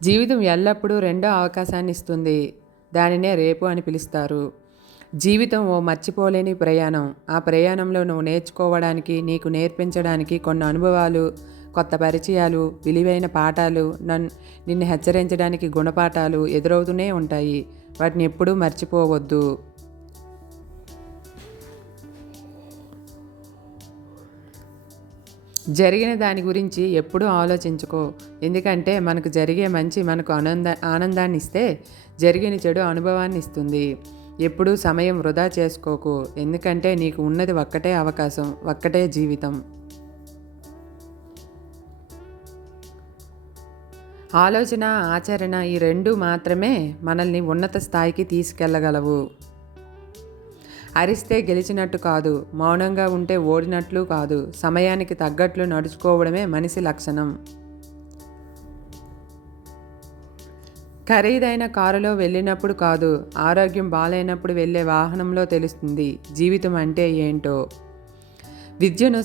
జీవితం ఎల్లప్పుడూ రెండో అవకాశాన్ని ఇస్తుంది. దానినే రేపు అని పిలుస్తారు. జీవితం ఓ మర్చిపోలేని ప్రయాణం. ఆ ప్రయాణంలో నువ్వు నేర్చుకోవడానికి, నీకు నేర్పించడానికి కొన్ని అనుభవాలు, కొత్త పరిచయాలు, విలువైన పాఠాలు, నిన్ను హెచ్చరించడానికి గుణపాఠాలు ఎదురవుతూనే ఉంటాయి. వాటిని ఎప్పుడూ మర్చిపోవద్దు. జరిగిన దాని గురించి ఎప్పుడూ ఆలోచించుకో. ఎందుకంటే మనకు జరిగే మంచి మనకు ఆనందాన్ని ఇస్తే, జరిగిన చెడు అనుభవాన్ని ఇస్తుంది. ఎప్పుడూ సమయం వృధా చేసుకోకు. ఎందుకంటే నీకు ఉన్నది ఒక్కటే అవకాశం, ఒక్కటే జీవితం. ఆలోచన, ఆచరణ ఈ రెండు మాత్రమే మనల్ని ఉన్నత స్థాయికి తీసుకెళ్ళగలవు. అరిస్తే గెలిచినట్టు కాదు, మౌనంగా ఉంటే ఓడినట్లు కాదు. సమయానికి తగ్గట్లు నడుచుకోవడమే మనిషి లక్షణం. ఖరీదైన కారులో వెళ్ళినప్పుడు కాదు, ఆరోగ్యం బాగాలేనప్పుడు వెళ్ళే వాహనంలో తెలుస్తుంది జీవితం అంటే ఏంటో. విద్యను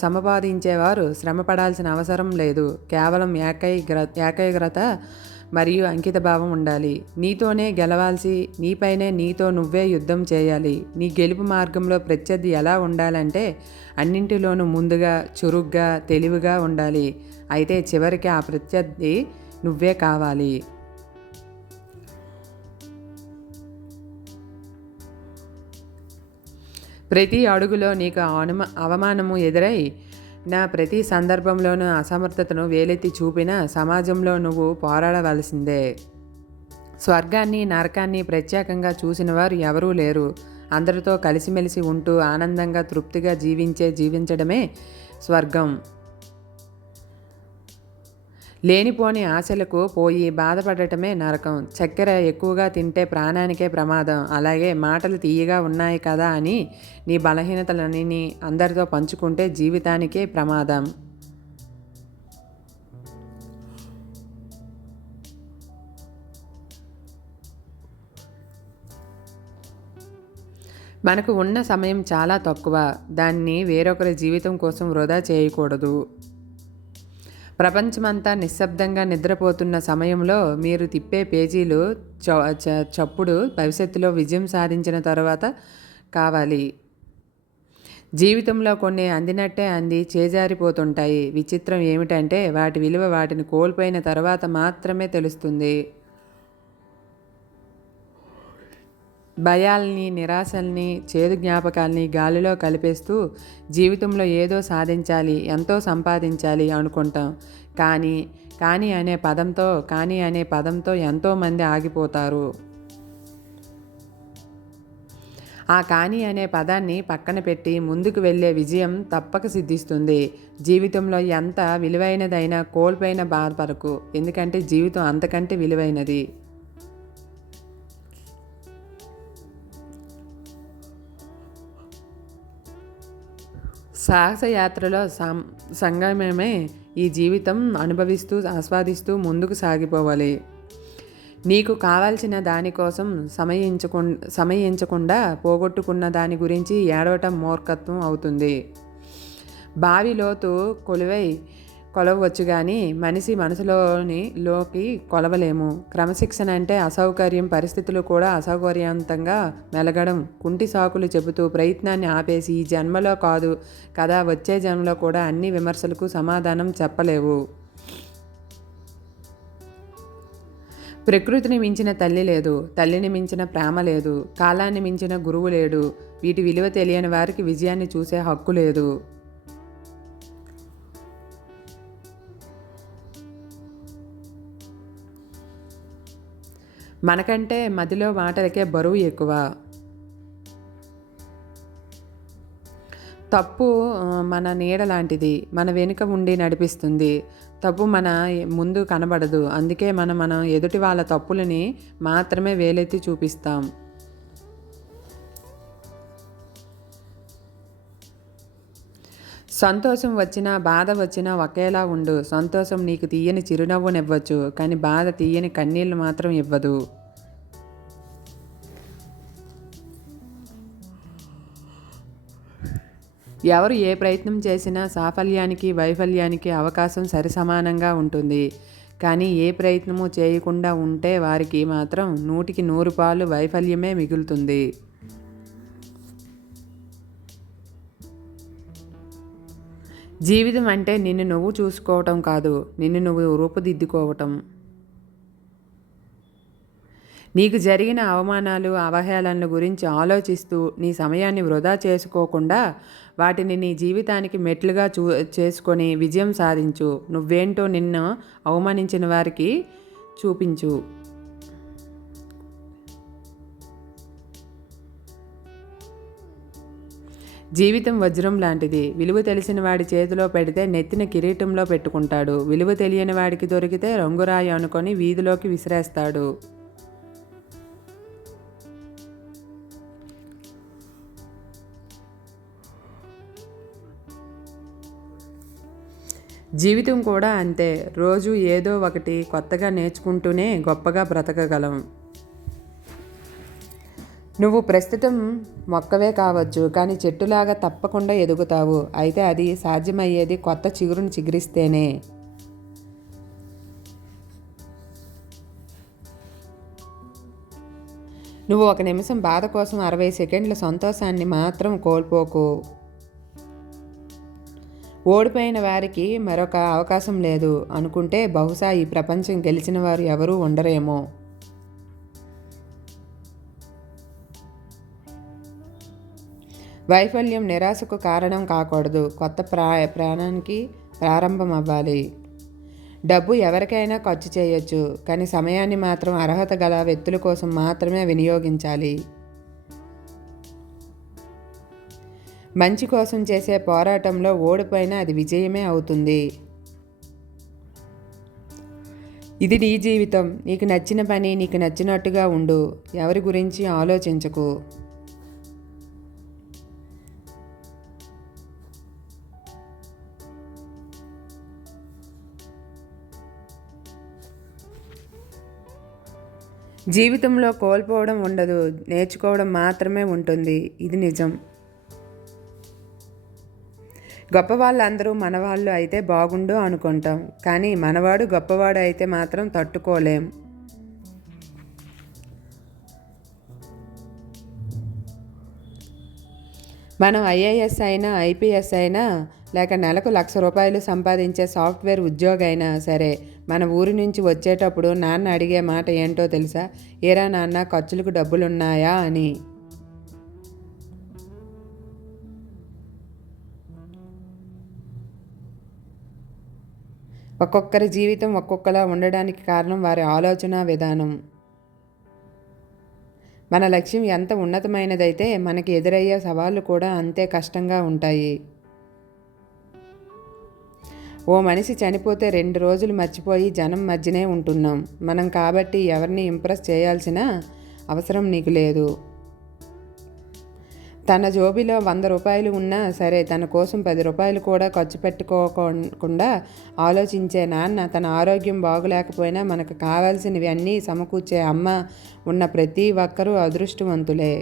సంపాదించేవారు శ్రమపడాల్సిన అవసరం లేదు. కేవలం ఏకాగ్రత మరియు అంకితభావం ఉండాలి. నీతోనే గెలవాల్సి, నీపైనే నీతో నువ్వే యుద్ధం చేయాలి. నీ గెలుపు మార్గంలో ప్రత్యర్థి ఎలా ఉండాలంటే అన్నింటిలోనూ ముందుగా, చురుగ్గా, తెలివిగా ఉండాలి. అయితే చివరికి ఆ ప్రత్యర్థి నువ్వే కావాలి. ప్రతి అడుగులో నీకు అవమానము ఎదురై నా ప్రతి సందర్భంలోనూ అసమర్థతను వేలెత్తి చూపిన సమాజంలో నువ్వు పోరాడవలసిందే. స్వర్గాన్ని, నరకాన్ని ప్రత్యేకంగా చూసిన వారు ఎవరూ లేరు. అందరితో కలిసిమెలిసి ఉంటూ ఆనందంగా, తృప్తిగా జీవించడమే స్వర్గం. లేనిపోని ఆశలకు పోయి బాధపడటమే నరకం. చక్కెర ఎక్కువగా తింటే ప్రాణానికే ప్రమాదం. అలాగే మాటలు తీయగా ఉన్నాయి కదా అని నీ బలహీనతలన్నీ అందరితో పంచుకుంటే జీవితానికే ప్రమాదం. మనకు ఉన్న సమయం చాలా తక్కువ. దాన్ని వేరొకరి జీవితం కోసం వృధా చేయకూడదు. ప్రపంచమంతా నిశ్శబ్దంగా నిద్రపోతున్న సమయంలో మీరు తిప్పే పేజీలు చప్పుడు భవిష్యత్తులో విజయం సాధించిన తర్వాత కావాలి. జీవితంలో కొన్ని అందినట్టే అంది చేజారిపోతుంటాయి. విచిత్రం ఏమిటంటే వాటి విలువ వాటిని కోల్పోయిన తర్వాత మాత్రమే తెలుస్తుంది. భయాల్ని, నిరాశల్ని, చేదు జ్ఞాపకాల్ని గాలిలో కలిపేస్తూ జీవితంలో ఏదో సాధించాలి, ఎంతో సంపాదించాలి అనుకుంటాం. కానీ అనే పదంతో ఎంతోమంది ఆగిపోతారు. ఆ కానీ అనే పదాన్ని పక్కన పెట్టి ముందుకు వెళ్ళే విజయం తప్పక సిద్ధిస్తుంది. జీవితంలో ఎంత విలువైనదైనా కోల్పోయిన బాధపడకు. ఎందుకంటే జీవితం అంతకంటే విలువైనది. సాహసయాత్రలో సంగమమే ఈ జీవితం. అనుభవిస్తూ, ఆస్వాదిస్తూ ముందుకు సాగిపోవాలి. నీకు కావాల్సిన దానికోసం సమయించకుండా పోగొట్టుకున్న దాని గురించి ఏడవటం మూర్ఖత్వం అవుతుంది. బావి లోతు కొలవచ్చు కానీ మనిషి మనసులోకి కొలవలేము. క్రమశిక్షణ అంటే అసౌకర్యం పరిస్థితులు కూడా అసౌకర్యవంతంగా మెలగడం. కుంటి సాకులు చెబుతూ ప్రయత్నాన్ని ఆపేసి ఈ జన్మలో కాదు కదా వచ్చే జన్మలో కూడా అన్ని విమర్శలకు సమాధానం చెప్పలేవు. ప్రకృతిని మించిన తల్లి లేదు, తల్లిని మించిన ప్రేమ లేదు, కాలాన్ని మించిన గురువు లేడు. వీటి విలువ తెలియని వారికి విజయాన్ని చూసే హక్కు లేదు. మనకంటే మదిలో మాటలకే బరువు ఎక్కువ. తప్పు మన నీడ లాంటిది, మన వెనుక ఉండి నడిపిస్తుంది. తప్పు మన ముందు కనబడదు. అందుకే మనం ఎదుటి వాళ్ళ తప్పులని మాత్రమే వేలెత్తి చూపిస్తాం. సంతోషం వచ్చినా బాధ వచ్చినా ఒకేలా ఉండు. సంతోషం నీకు తీయని చిరునవ్వునివ్వచ్చు, కానీ బాధ తీయని కన్నీళ్ళు మాత్రం ఇవ్వదు. ఎవరు ఏ ప్రయత్నం చేసినా సాఫల్యానికి, వైఫల్యానికి అవకాశం సరిసమానంగా ఉంటుంది. కానీ ఏ ప్రయత్నము చేయకుండా ఉంటే వారికి మాత్రం 100కి 100 పాలు వైఫల్యమే మిగులుతుంది. జీవితం అంటే నిన్ను నువ్వు చూసుకోవటం కాదు, నిన్ను నువ్వు రూపుదిద్దుకోవటం. నీకు జరిగిన అవమానాలు, అవహేళనల గురించి ఆలోచిస్తూ నీ సమయాన్ని వృధా చేసుకోకుండా వాటిని నీ జీవితానికి మెట్లుగా చేసుకొని విజయం సాధించు. నువ్వేంటో నిన్ను అవమానించిన వారికి చూపించు. జీవితం వజ్రం లాంటిది. విలువ తెలిసిన వాడి చేతిలో పెడితే నెత్తిన కిరీటంలో పెట్టుకుంటాడు. విలువ తెలియని వాడికి దొరికితే రంగురాయి అనుకొని వీధిలోకి విసిరేస్తాడు. జీవితం కూడా అంతే. రోజు ఏదో ఒకటి కొత్తగా నేర్చుకుంటూనే గొప్పగా బ్రతకగలం. నువ్వు ప్రస్తుతం మొక్కవే కావచ్చు, కానీ చెట్టులాగా తప్పకుండా ఎదుగుతావు. అయితే అది సాధ్యమయ్యేది కొత్త చిగురును చిగురిస్తేనే. నువ్వు ఒక నిమిషం బాధ కోసం 60 సెకండ్ల సంతోషాన్ని మాత్రం కోల్పోకు. ఓడిపోయిన వారికి మరొక అవకాశం లేదు అనుకుంటే బహుశా ఈ ప్రపంచం గెలిచిన వారు ఎవరూ ఉండరేమో. వైఫల్యం నిరాశకు కారణం కాకూడదు, కొత్త ప్రాణానికి ప్రారంభం అవ్వాలి. డబ్బు ఎవరికైనా ఖర్చు చేయొచ్చు, కానీ సమయాన్ని మాత్రం అర్హత గల వ్యక్తుల కోసం మాత్రమే వినియోగించాలి. మంచి కోసం చేసే పోరాటంలో ఓడిపోయినా అది విజయమే అవుతుంది. ఇది నీ జీవితం. నీకు నచ్చిన పని నీకు నచ్చినట్టుగా ఉండు. ఎవరి గురించి ఆలోచించకు. జీవితంలో కోల్పోవడం ఉండదు, నేర్చుకోవడం మాత్రమే ఉంటుంది. ఇది నిజం. గొప్ప వాళ్ళందరూ మనవాళ్ళు అయితే బాగుండు అనుకుంటాం, కానీ మనవాడు గొప్పవాడు అయితే మాత్రం తట్టుకోలేం. మనం ఐఏఎస్ అయినా, ఐపీఎస్ అయినా, లేక నెలకు ₹1,00,000 సంపాదించే సాఫ్ట్వేర్ ఉద్యోగి అయినా సరే, మన ఊరి నుంచి వచ్చేటప్పుడు నాన్న అడిగే మాట ఏంటో తెలుసా? ఏరా నాన్న, ఖర్చులకు డబ్బులున్నాయా అని. ఒక్కొక్కరి జీవితం ఒక్కొక్కలా ఉండడానికి కారణం వారి ఆలోచన విధానం. మన లక్ష్యం ఎంత ఉన్నతమైనదైతే మనకి ఎదురయ్యే సవాళ్ళు కూడా అంతే కష్టంగా ఉంటాయి. ఓ మనిషి చనిపోతే 2 రోజులు మర్చిపోయి జనం మధ్యనే ఉంటున్నాం మనం. కాబట్టి ఎవరిని ఇంప్రెస్ చేయాల్సిన అవసరం నీకు లేదు. తన జోబిలో ₹100 ఉన్నా సరే, తన కోసం ₹10 కూడా ఖర్చు పెట్టుకోకుండా ఆలోచించే నాన్న, తన ఆరోగ్యం బాగులేకపోయినా మనకు కావాల్సినవి అన్నీ సమకూర్చే అమ్మ ఉన్న ప్రతి ఒక్కరూ అదృష్టవంతులే.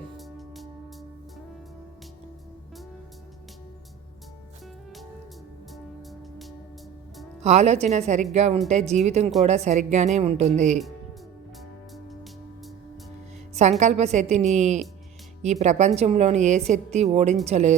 ఆలోచన సరిగ్గా ఉంటే జీవితం కూడా సరిగ్గానే ఉంటుంది. సంకల్ప శక్తిని ఈ ప్రపంచంలోని ఏ శక్తి ఓడించలేదు.